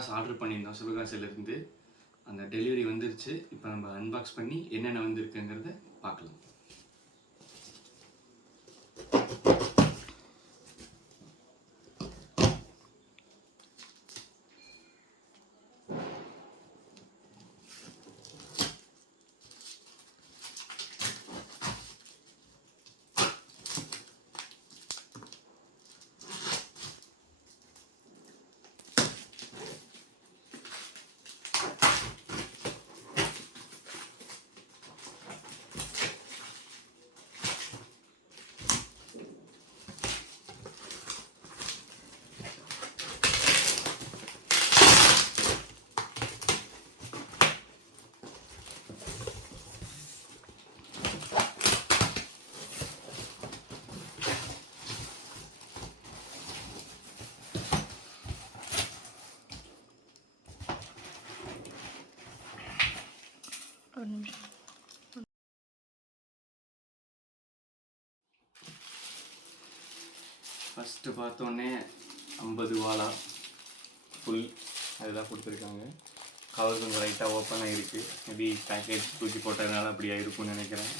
பட்டாசு ஆர்டர் பண்ணியிருந்தோம் சிவகாசியிலேருந்து. அந்த டெலிவரி வந்துருச்சு. இப்போ நம்ம அன்பாக்ஸ் பண்ணி என்னென்ன வந்திருக்குங்கிறத பார்க்கலாம். ஃபஸ்ட்டு பார்த்தோன்னே 50 வாலா ஃபுல் அதெல்லாம் கொடுத்துருக்காங்க. கவர் கொஞ்சம் லைட்டாக ஓப்பனாக இருக்குது. மேபி பேக்கேஜ் தூக்கி போட்டதுனால அப்படியா இருக்கும்னு நினைக்கிறேன்.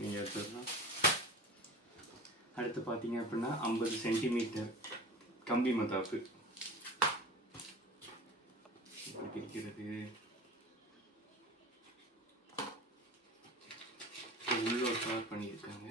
நீங்கள் எடுத்துடலாம். அடுத்து பார்த்தீங்க அப்படின்னா 50 சென்டிமீட்டர் கம்பி மத்தாப்பு பிரிக்கிறது. உள்ள கவர் பண்ணியிருக்காங்க.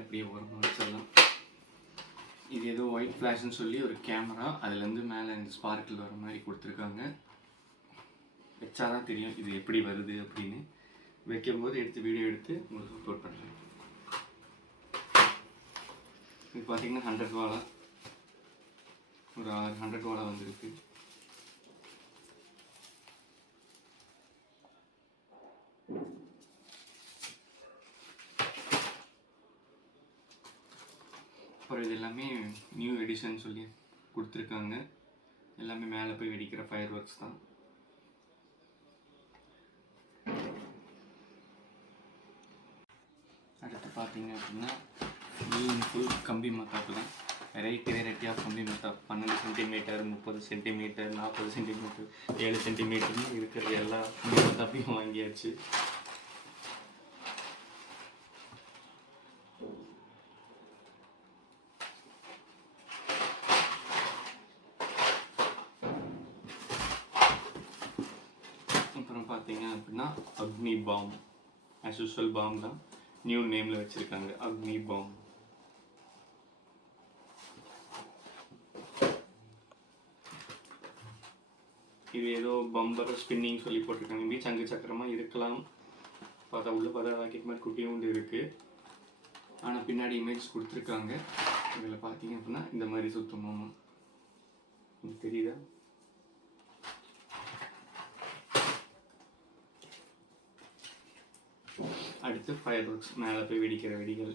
அப்படியே ஓரமாக வச்சிடலாம். இது ஏதோ ஒயிட் ஃப்ளாஷ்னு சொல்லி ஒரு கேமரா, அதுலேருந்து மேலே இந்த ஸ்பார்க்கிள் வர மாதிரி கொடுத்துருக்காங்க. வச்சாதான் தெரியும் இது எப்படி வருது அப்படின்னு. வைக்கும்போது எடுத்து வீடியோ எடுத்து உங்களுக்கு அப்லோட் பண்ணுறேன். இது பார்த்தீங்கன்னா 100 வாலா, ஒரு 100 வாலா வந்துருக்கு. அப்புறம் இது எல்லாமே நியூ எடிஷன் சொல்லி கொடுத்துருக்காங்க. எல்லாமே மேலே போய் வெடிக்கிற ஃபயர் ஒர்க்ஸ் தான். அடுத்து பார்த்தீங்க அப்படின்னா ஃபுல் கம்பி மத்தாப்பு தான். வெரைட்டி ஆஃப் கம்பி மத்தாப்பு. 12 சென்டிமீட்டர், 30 சென்டிமீட்டர், 40 சென்டிமீட்டர், 7 சென்டிமீட்டர்னு இருக்கிற எல்லா கம்பி மத்தாப்பையும் வாங்கியாச்சு. பார்த்தீங்க அப்படின்னா அக்னி பாம், ஆஸ் யூஸ்வல் பாம் தான், நியூ நேமில் வச்சுருக்காங்க அக்னி பாம். இது ஏதோ பம்பர் ஸ்பின்னிங் சொல்லி போட்டிருக்காங்க. இப்படி சங்கு சக்கரமாக இருக்கலாம். பார்த்தா உள்ள பார்த்தா ராக்கெட் மாதிரி குட்டியும் உண்டு இருக்குது. ஆனால் பின்னாடி இமேஜ் கொடுத்துருக்காங்க. இதில் பார்த்தீங்க அப்படின்னா இந்த மாதிரி சுத்தமாக தெரியுதா? அடுத்து ஃபயர் ஒர்க்ஸ், மேலே போய் வெடிக்கிற வெடிகள்.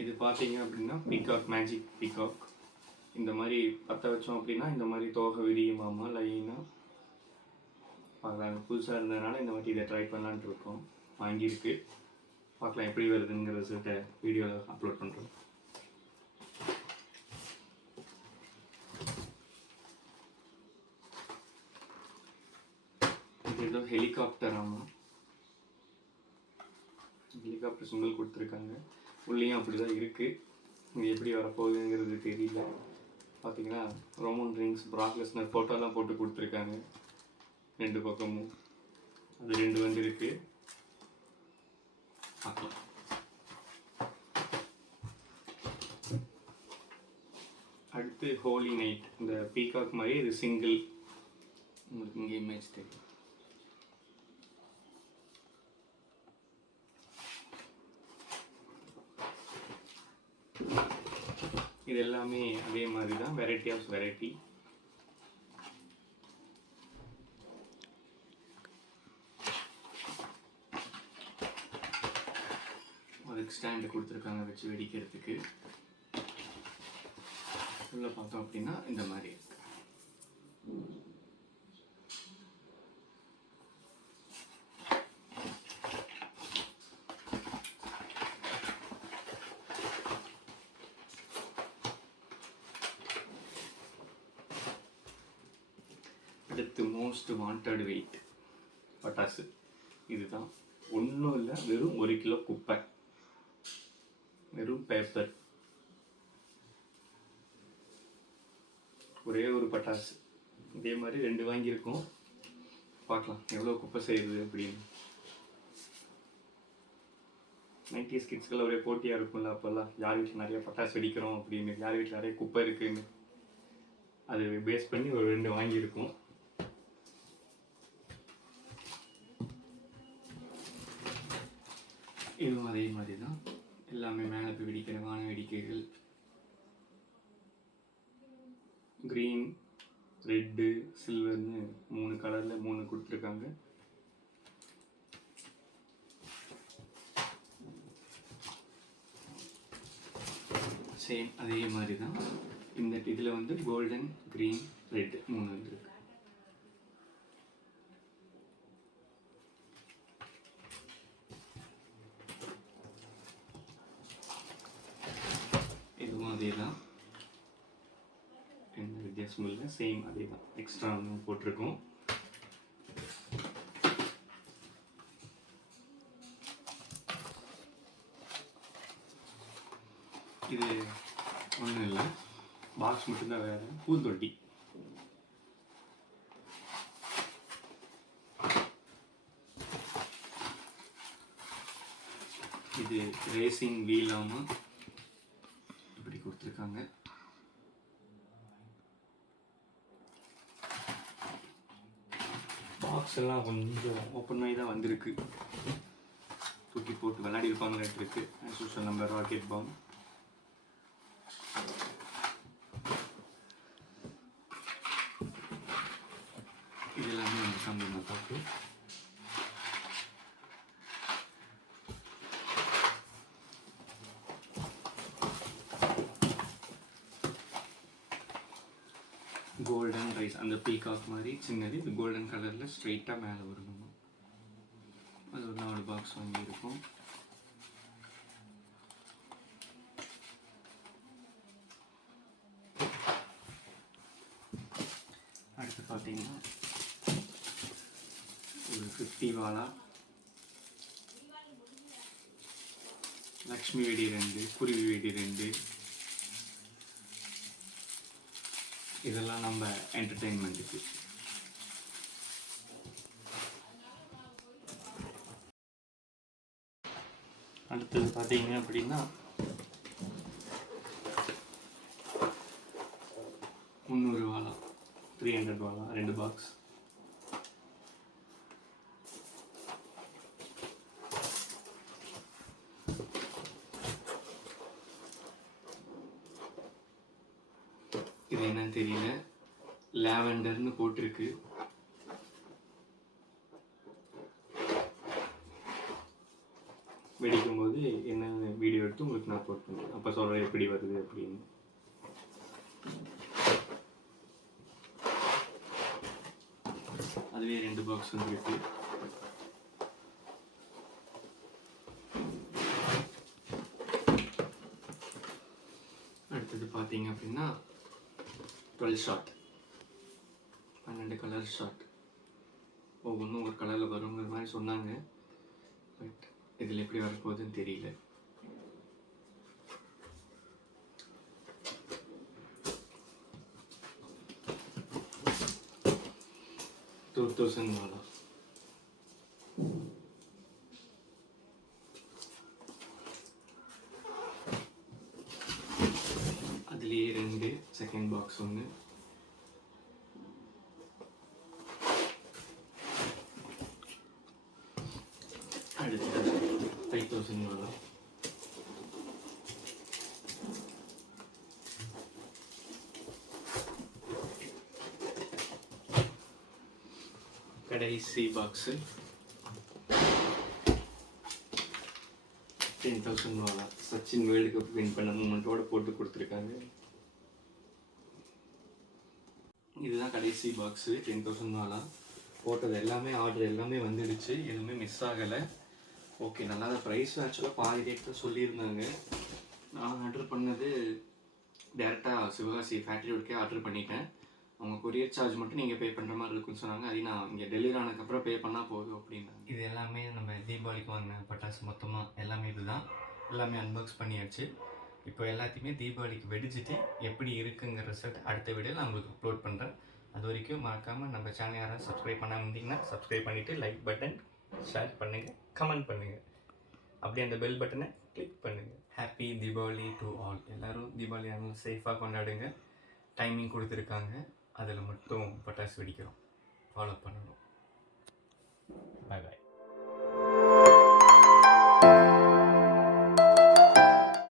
இது பார்த்தீங்க அப்படின்னா பீகாக், மேஜிக் பீகாக். இந்த மாதிரி பற்ற வச்சோம் அப்படின்னா இந்த மாதிரி தோகை விரியுமாமா லைனாக. பார்க்கலாம், புதுசாக இருந்ததுனால இந்த மாதிரி இதை ட்ரை பண்ணலான்ட்டு இருக்கோம். வாங்கியிருக்கு, பார்க்கலாம் எப்படி வருதுங்கிற ரிசல்ட்டை வீடியோவில் அப்லோட் பண்ணுறோம். ஏதோ ஹெலிகாப்டர், ஆமாம் ஹெலிகாப்டர் சிம்பிள் கொடுத்துருக்காங்க. உள்ளேயும் அப்படி தான் இருக்குது. இது எப்படி வரப்போகுதுங்கிறது தெரியல. பார்த்தீங்கன்னா ரோமன் ரிங்ஸ், பிராக் லெஸ்னர் ஃபோட்டோலாம் போட்டு கொடுத்துருக்காங்க 2 பக்கமும். அது 2 வந்து இருக்குது, பார்க்கலாம். அடுத்து ஹோலி நைட், இந்த பீகாக் மாதிரி இது சிங்கிள். உங்களுக்கு இங்கே இமேஜ் தெரியும். இது எல்லாமே அதே மாதிரி தான், வெரைட்டி ஆஃப் வெரைட்டி. அதுக்கு ஸ்டாண்டு கொடுத்துருக்காங்க வச்சு வெடிக்கிறதுக்கு. உள்ளே பார்த்தோம் அப்படின்னா இந்த மாதிரி இருக்கு. அடுத்து மோஸ்ட் வாண்டட் வெயிட் பட்டாசு இதுதான். ஒன்றும் இல்லை, வெறும் 1 கிலோ குப்பை, வெறும் பேப்பர், ஒரே ஒரு பட்டாசு. இதே மாதிரி 2 வாங்கியிருக்கோம். பார்க்கலாம் எவ்வளோ குப்பை செய்யுது அப்படின்னு. 90s கிட்ஸ்க்கெல்லாம் ஒரே போட்டியாக இருக்கும்ல அப்போல்லாம், யார் வீட்டில் நிறைய பட்டாசு வெடிக்கிறோம் அப்படின்னு, யார் வீட்டில் நிறைய குப்பை இருக்குன்னு. அது பேஸ் பண்ணி ஒரு 2 வாங்கியிருக்கோம். இதுவும் அதே மாதிரி தான், எல்லாமே மேலே போய் வெடிக்கிற வான வெடிக்கைகள். க்ரீன், ரெட்டு, சில்வர்னு 3 கலரில் 3 கொடுத்துருக்காங்க. சேம் அதே மாதிரி தான் இந்த இதில் வந்து கோல்டன், க்ரீன், ரெட் 3 வந்துருக்கு. இதுவும் அதே தான், எந்த வித்தியாசமும் இல்லை, சேம் அதே தான். எக்ஸ்ட்ரா போட்டிருக்கோம். இது ஒன்றும் இல்லை, பாக்ஸ் மட்டும்தான் வேறு. பூந்தொட்டி, இது ரேசிங் வீலாமல் இப்படி கொடுத்துருக்காங்க. பாக்ஸ் எல்லாம் கொஞ்சம் ஓப்பன் ஆகி தான் வந்திருக்கு. தூக்கி போட்டு விளையாடி இருப்பாங்க இருக்கு. Social number rocket bomb. இது எல்லாமே வந்து கம்மி பார்த்து. கோல்டன் ரைஸ், அந்த பீகாக் மாதிரி சின்னது, இது கோல்டன் கலரில் ஸ்ட்ரைட்டாக மேலே வரணும். அது ஒரு 4 பாக்ஸ் வாங்கியிருக்கோம். அடுத்து பார்த்தீங்கன்னா ஒரு 50 வாலா, லக்ஷ்மி வெடி 2, குருவி வெடி 2. இதெல்லாம் நம்ம என்டர்டெயின்மெண்ட்டுக்கு. அடுத்தது பார்த்தீங்க அப்படின்னா 300 வாலா, 300 வாலா 2 பாக்ஸ். இது என்னன்னு தெரியல, லாவெண்டர்னு போட்டிருக்கு. வெடிக்கும்போது என்னென்ன வீடியோ எடுத்து உங்களுக்கு நான் போட் பண்ணுவேன், அப்போ சொல்கிறேன் எப்படி வருது அப்படின்னு. அதுவே 2 பாக்ஸ் வந்துருக்கு. அடுத்தது பார்த்தீங்க அப்படின்னா 12 ஷாட், 12 கலர் ஷாட். ஒவ்வொன்றும் ஒரு கலரில் வருங்கிற மாதிரி சொன்னாங்க. பட் இதில் எப்படி வரப்போகுதுன்னு தெரியல. $2000 அதுலேயே 2 செகண்ட் பாக்ஸ் ஒன்று. அடுத்தது $5000. கடைசி box 10,000 Sachin world cup win பண்ண மூமெண்ட்டோட போட்டு கொடுத்துருக்காங்க. இதுதான் கடைசி பாக்ஸு 10,000 போட்டது எல்லாமே ஆர்டர் எல்லாமே வந்துடுச்சு, எதுவுமே மிஸ் ஆகலை. ஓகே, நல்லா தான். ப்ரைஸ் ஆக்சுவலாக பாதி ரேட் தான் சொல்லியிருந்தாங்க. நான் ஆர்டர் பண்ணது டேரெக்டாக சிவகாசி ஃபேக்ட்ரியோடக்கே ஆர்டர் பண்ணிட்டேன். அவங்க கொரியர் சார்ஜ் மட்டும் நீங்கள் பே பண்ணுற மாதிரி இருக்குன்னு சொன்னாங்க. அதையும் நான் இங்கே டெலிவரி ஆனதுக்கப்புறம் பே பண்ணால் போதும் அப்படின்னாங்க. இது எல்லாமே நம்ம தீபாவளிக்கு வாங்கின பட்டாசு மொத்தமாக எல்லாமே இதுதான். எல்லாமே அன்பாக்ஸ் பண்ணியாச்சு. இப்போ எல்லாத்தையுமே தீபாவளிக்கு வெடிச்சிட்டு எப்படி இருக்குங்கிற ரிசல்ட் அடுத்த வீடியோவில் நான் உங்களுக்கு அப்லோட் பண்ணுறேன். அது வரைக்கும் மறக்காமல் நம்ம சேனல் யாராவது சப்ஸ்கிரைப் பண்ணாமல் இருந்தீங்கன்னா சப்ஸ்கிரைப் பண்ணிவிட்டு லைக் பட்டன், ஷேர் பண்ணுங்கள், கமெண்ட் பண்ணுங்கள், அப்படியே அந்த பெல் பட்டனை கிளிக் பண்ணுங்கள். Happy Deepavali to all. எல்லோரும் தீபாவளி நல்லா சேஃபாக கொண்டாடுங்க. டைமிங் கொடுத்துருக்காங்க, அதில் மட்டும் பட்டாசு வெடிக்கிறோம், ஃபாலோ பண்ணணும்.